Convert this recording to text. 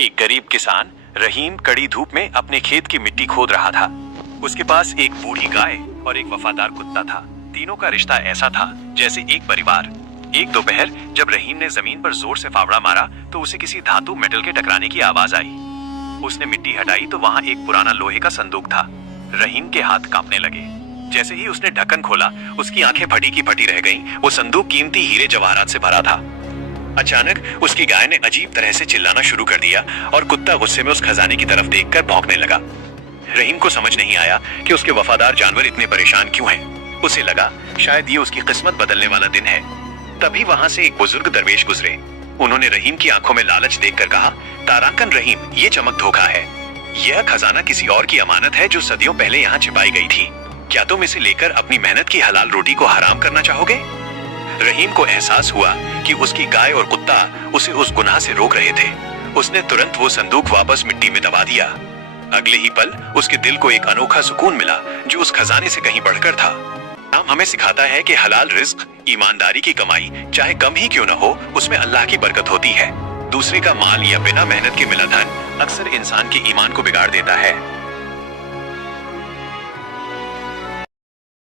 एक गरीब किसान रहीम कड़ी धूप में अपने खेत की मिट्टी खोद रहा था। उसके पास एक बूढ़ी गाय और एक वफादार कुत्ता था। तीनों का रिश्ता ऐसा था जैसे एक परिवार। एक दोपहर जब रहीम ने जमीन पर जोर से फावड़ा मारा तो उसे किसी धातु मेटल के टकराने की आवाज आई। उसने मिट्टी हटाई तो वहां एक पुराना लोहे का संदूक था। रहीम के हाथ कांपने लगे। जैसे ही उसने ढक्कन खोला, उसकी आंखें फटी की फटी रह गईं। वो संदूक कीमती हीरे जवाहरात से भरा था। अचानक उसकी गाय ने अजीब तरह से चिल्लाना शुरू कर दिया और कुत्ता गुस्से में उस खजाने की तरफ देखकर भौंकने लगा। रहीम को समझ नहीं आया कि उसके वफादार जानवर इतने परेशान क्यों हैं। उसे लगा शायद ये उसकी किस्मत बदलने वाला दिन है। तभी वहां से एक बुजुर्ग दरवेश गुजरे। उन्होंने रहीम की आंखों में लालच देखकर कहा, तारांकन रहीम, ये चमक धोखा है। यह खजाना किसी और की अमानत है जो सदियों पहले यहाँ छिपाई गई थी। क्या तुम इसे लेकर अपनी मेहनत की हलाल रोटी को हराम करना चाहोगे? रहीम को एहसास हुआ कि उसकी गाय और कुत्ता उसे उस गुनाह से रोक रहे थे। उसने तुरंत वो संदूक वापस मिट्टी में दबा दिया। अगले ही पल उसके दिल को एक अनोखा सुकून मिला जो उस खजाने से कहीं बढ़कर था। इस्लाम हमें सिखाता है कि हलाल रिज्क, ईमानदारी की कमाई चाहे कम ही क्यों न हो, उसमें अल्लाह की बरकत होती है। दूसरे का माल या बिना मेहनत के मिला धन अक्सर इंसान के ईमान को बिगाड़ देता है।